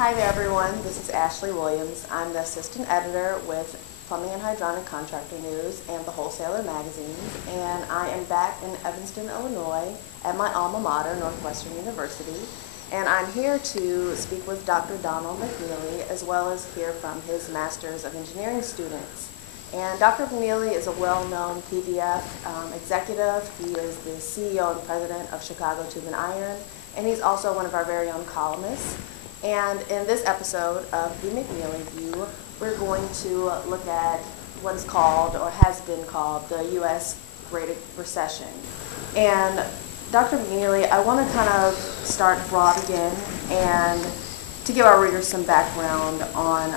Hi there everyone, this is Ashlei Williams. I'm the assistant editor with Plumbing and Hydronic Contractor News and the Wholesaler magazines, and I am back in Evanston, Illinois at my alma mater, Northwestern University, and I'm here to speak with Dr. Donald McNeeley as well as hear from his Masters of Engineering students. And Dr. McNeeley is a well-known PVF executive. He is the CEO and president of Chicago Tube and Iron, and he's also one of our very own columnists. And in this episode of the McNeeley View, we're going to look at what is called, or has been called, the U.S. Great Recession. And Dr. McNeeley, I want to kind of start broad again and to give our readers some background on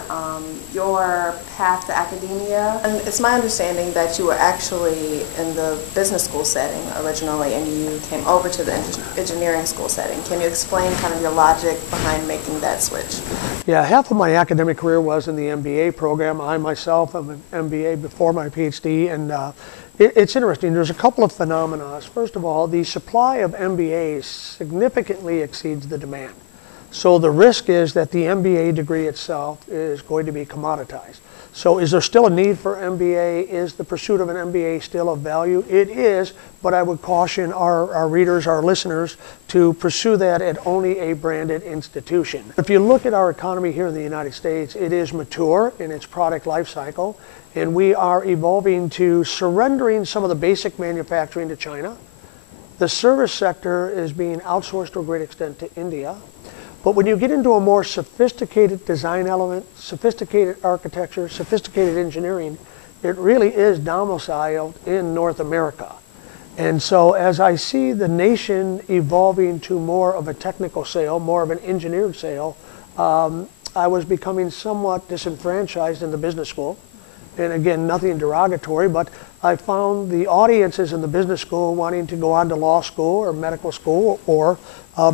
your path to academia. And it's my understanding that you were actually in the business school setting originally and you came over to the engineering school setting. Can you explain kind of your logic behind making that switch? Yeah, half of my academic career was in the MBA program. I myself am an MBA before my PhD, and it's interesting. There's a couple of phenomena. First of all, the supply of MBAs significantly exceeds the demand. So the risk is that the MBA degree itself is going to be commoditized. So is there still a need for MBA? Is the pursuit of an MBA still of value? It is, but I would caution our readers, our listeners, to pursue that at only a branded institution. If you look at our economy here in the United States, it is mature in its product life cycle, and we are evolving to surrendering some of the basic manufacturing to China. The service sector is being outsourced to a great extent to India. But when you get into a more sophisticated design element, sophisticated architecture, sophisticated engineering, it really is domiciled in North America. And so as I see the nation evolving to more of a technical sale, more of an engineered sale, I was becoming somewhat disenfranchised in the business school. And again, nothing derogatory, but I found the audiences in the business school wanting to go on to law school or medical school or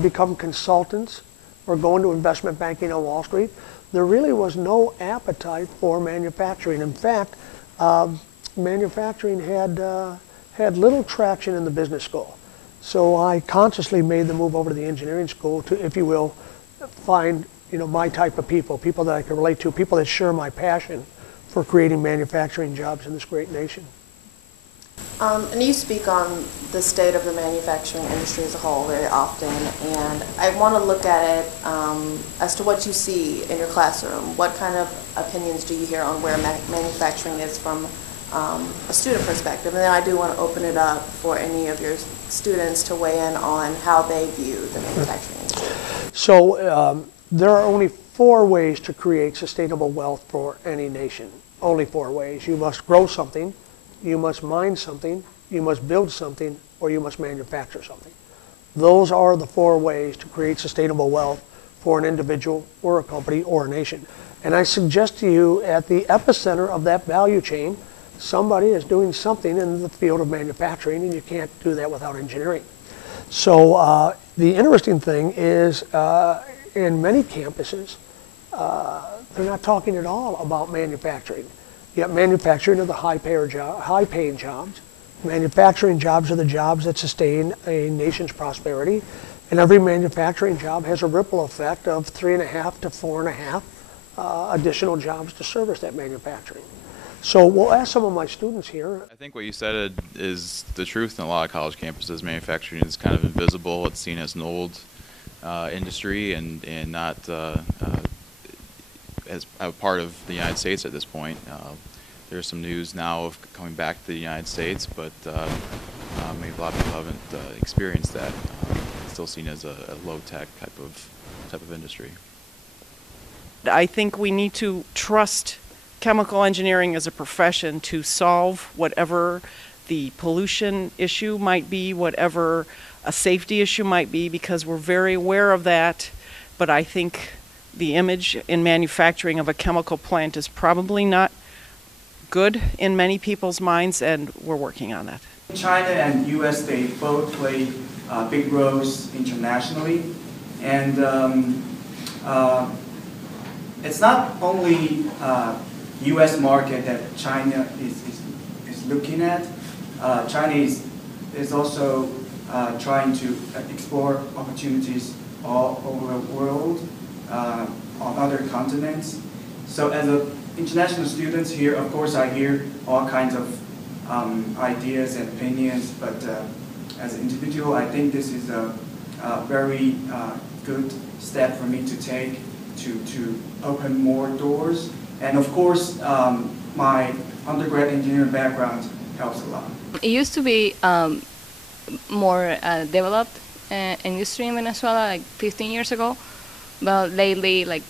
become consultants or go into investment banking on Wall Street. There really was no appetite for manufacturing. In fact, manufacturing had little traction in the business school. So I consciously made the move over to the engineering school to, if you will, find my type of people that I can relate to, people that share my passion for creating manufacturing jobs in this great nation. And you speak on the state of the manufacturing industry as a whole very often, and I want to look at it as to what you see in your classroom. What kind of opinions do you hear on where manufacturing is from a student perspective? And then I do want to open it up for any of your students to weigh in on how they view the manufacturing industry. So there are only 4 ways to create sustainable wealth for any nation. Only 4 ways. You must grow something, you must mine something, you must build something, or you must manufacture something. Those are the 4 ways to create sustainable wealth for an individual or a company or a nation. And I suggest to you, at the epicenter of that value chain, somebody is doing something in the field of manufacturing, and you can't do that without engineering. So the interesting thing is, in many campuses, they're not talking at all about manufacturing. Yet manufacturing are the high-paying jobs. Manufacturing jobs are the jobs that sustain a nation's prosperity. And every manufacturing job has a ripple effect of 3.5 to 4.5 additional jobs to service that manufacturing. So we'll ask some of my students here. I think what you said is the truth in a lot of college campuses. Manufacturing is kind of invisible. It's seen as an old industry and not as a part of the United States at this point. There's some news now of coming back to the United States, but maybe a lot of people haven't experienced that. It's still seen as a low-tech type of industry. I think we need to trust chemical engineering as a profession to solve whatever the pollution issue might be, whatever a safety issue might be, because we're very aware of that. But I think the image in manufacturing of a chemical plant is probably not good in many people's minds, and we're working on that. China and U.S., they both play big roles internationally, and it's not only U.S. market that China is looking at. China is also trying to explore opportunities all over the world. on other continents. So as international students here, of course, I hear all kinds of ideas and opinions, but as an individual, I think this is a very good step for me to take to open more doors. And of course, my undergrad engineering background helps a lot. It used to be more developed industry in Venezuela like 15 years ago, but lately, like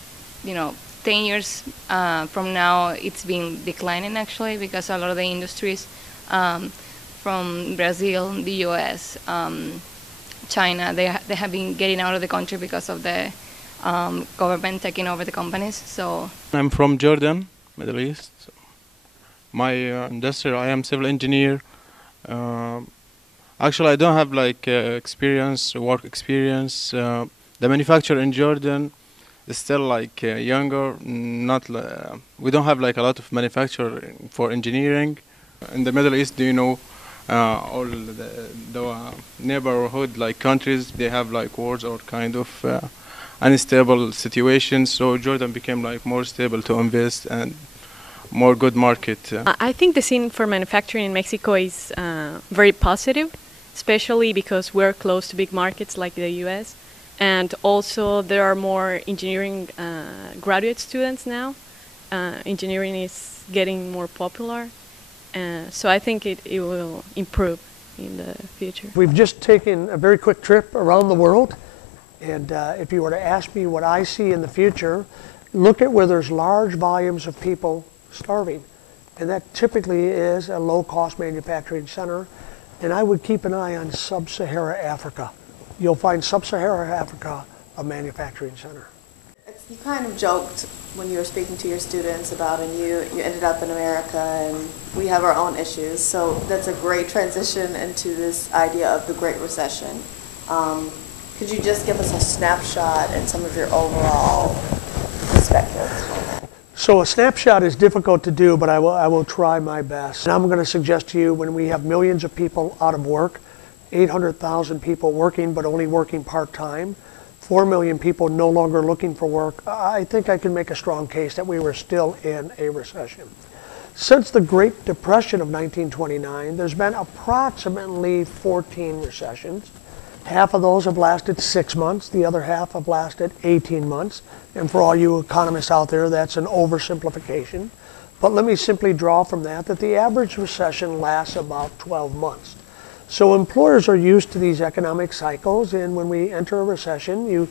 10 years from now, it's been declining actually, because a lot of the industries from Brazil, the US, China, they have been getting out of the country because of the government taking over the companies. So I'm from Jordan, Middle East. My industry, I am civil engineer. Actually, I don't have like work experience. The manufacturer in Jordan is still like younger. We don't have like a lot of manufacturing for engineering. In the Middle East, do you know all the neighborhood like countries? They have like wars or kind of unstable situations. So Jordan became like more stable to invest and more good market. I think the scene for manufacturing in Mexico is very positive, especially because we're close to big markets like the US. And also there are more engineering graduate students now. Engineering is getting more popular. So I think it will improve in the future. We've just taken a very quick trip around the world. And if you were to ask me what I see in the future, look at where there's large volumes of people starving. And that typically is a low-cost manufacturing center. And I would keep an eye on sub-Saharan Africa. You'll find sub-Saharan Africa a manufacturing center. You kind of joked when you were speaking to your students about, and you ended up in America, and we have our own issues. So that's a great transition into this idea of the Great Recession. Could you just give us a snapshot and some of your overall perspectives on that? So a snapshot is difficult to do, but I will try my best. And I'm going to suggest to you, when we have millions of people out of work, 800,000 people working but only working part-time, 4 million people no longer looking for work, I think I can make a strong case that we were still in a recession. Since the Great Depression of 1929, there's been approximately 14 recessions. Half of those have lasted 6 months, the other half have lasted 18 months. And for all you economists out there, that's an oversimplification. But let me simply draw from that the average recession lasts about 12 months. So employers are used to these economic cycles, and when we enter a recession, you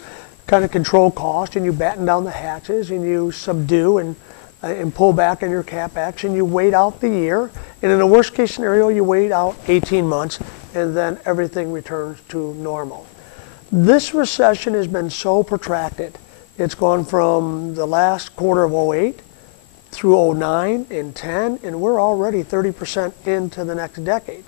kind of control cost, and you batten down the hatches, and you subdue and pull back on your capex, and you wait out the year. And in a worst case scenario, you wait out 18 months, and then everything returns to normal. This recession has been so protracted. It's gone from the last quarter of 08 through 09 and 10, and we're already 30% into the next decade.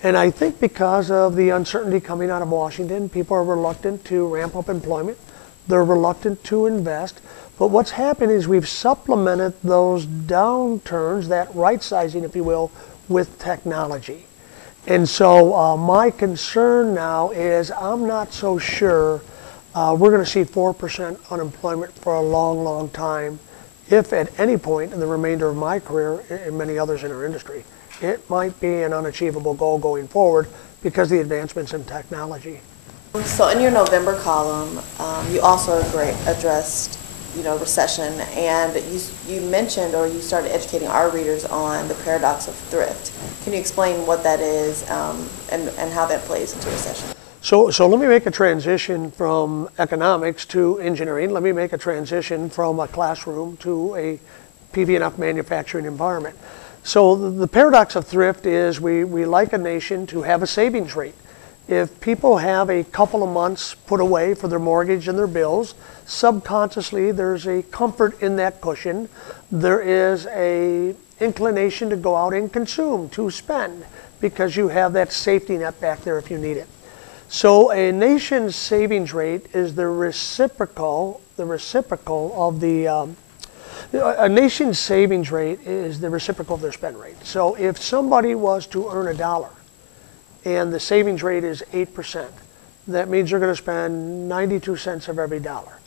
And I think because of the uncertainty coming out of Washington, people are reluctant to ramp up employment. They're reluctant to invest. But what's happened is we've supplemented those downturns, that right sizing, if you will, with technology. And so my concern now is I'm not so sure we're going to see 4% unemployment for a long, long time, if at any point in the remainder of my career and many others in our industry. It might be an unachievable goal going forward because of the advancements in technology. So in your November column, you also addressed, recession, and you mentioned, or you started educating our readers on the paradox of thrift. Can you explain what that is and how that plays into recession? So let me make a transition from economics to engineering. Let me make a transition from a classroom to a PVF manufacturing environment. So the paradox of thrift is we like a nation to have a savings rate. If people have a couple of months put away for their mortgage and their bills, subconsciously there's a comfort in that cushion. There is a inclination to go out and consume, to spend, because you have that safety net back there if you need it. So a nation's savings rate is the reciprocal of the a nation's savings rate is the reciprocal of their spend rate. So if somebody was to earn $1 and the savings rate is 8%, that means they're going to spend 92 cents of every dollar.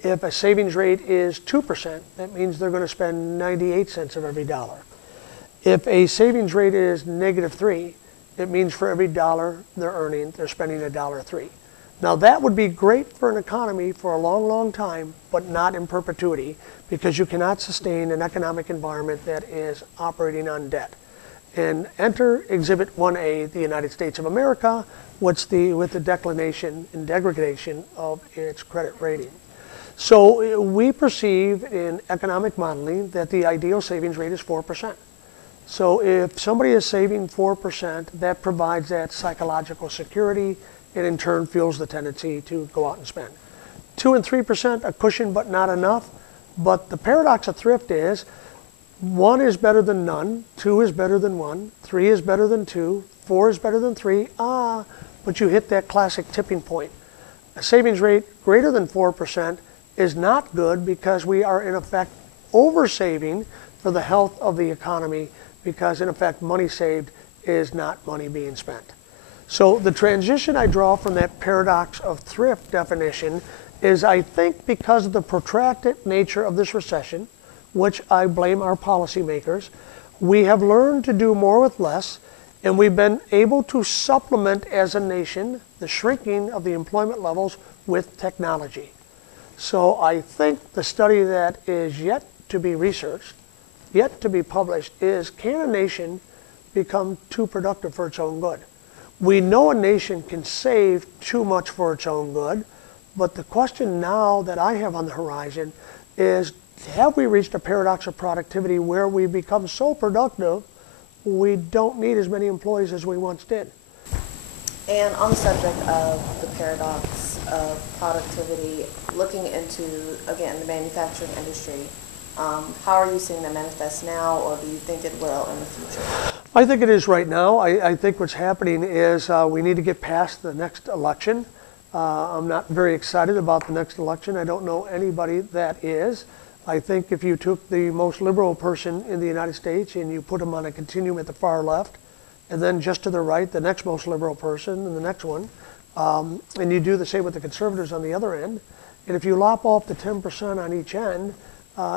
If a savings rate is 2%, that means they're going to spend 98 cents of every dollar. If a savings rate is -3, it means for every dollar they're earning, they're spending $1.03. Now that would be great for an economy for a long, long time, but not in perpetuity, because you cannot sustain an economic environment that is operating on debt. And enter Exhibit 1A, the United States of America, with the declination and degradation of its credit rating. So we perceive in economic modeling that the ideal savings rate is 4%. So if somebody is saving 4%, that provides that psychological security and in turn fuels the tendency to go out and spend. 2 and 3%, a cushion but not enough. But the paradox of thrift is 1 is better than none, 2 is better than 1, 3 is better than 2, 4 is better than 3. But you hit that classic tipping point. A savings rate greater than 4% is not good because we are in effect over-saving for the health of the economy, because in effect money saved is not money being spent. So the transition I draw from that paradox of thrift definition is, I think, because of the protracted nature of this recession, which I blame our policymakers, we have learned to do more with less, and we've been able to supplement as a nation the shrinking of the employment levels with technology. So I think the study that is yet to be researched, yet to be published, is, can a nation become too productive for its own good? We know a nation can save too much for its own good, but the question now that I have on the horizon is, have we reached a paradox of productivity where we become so productive we don't need as many employees as we once did? And on the subject of the paradox of productivity, looking into, again, the manufacturing industry, how are you seeing that manifest now, or do you think it will in the future? I think it is right now. I think what's happening is we need to get past the next election. I'm not very excited about the next election. I don't know anybody that is. I think if you took the most liberal person in the United States and you put them on a continuum at the far left, and then just to the right, the next most liberal person and the next one, and you do the same with the conservatives on the other end, and if you lop off the 10% on each end,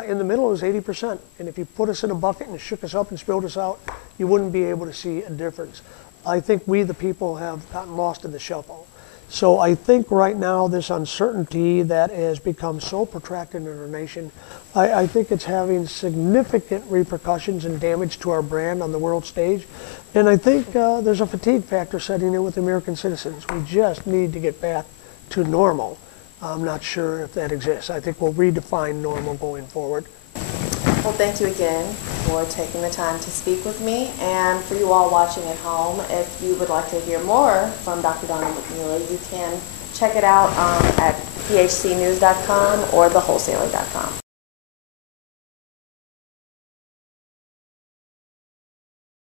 in the middle is 80%. And if you put us in a bucket and shook us up and spilled us out, you wouldn't be able to see a difference. I think we, the people, have gotten lost in the shuffle. So I think right now this uncertainty that has become so protracted in our nation, I think it's having significant repercussions and damage to our brand on the world stage. And I think there's a fatigue factor setting in with American citizens. We just need to get back to normal. I'm not sure if that exists. I think we'll redefine normal going forward. Well, thank you again for taking the time to speak with me. And for you all watching at home, if you would like to hear more from Dr. Donna McNeeley, you can check it out at phcnews.com or thewholesaler.com.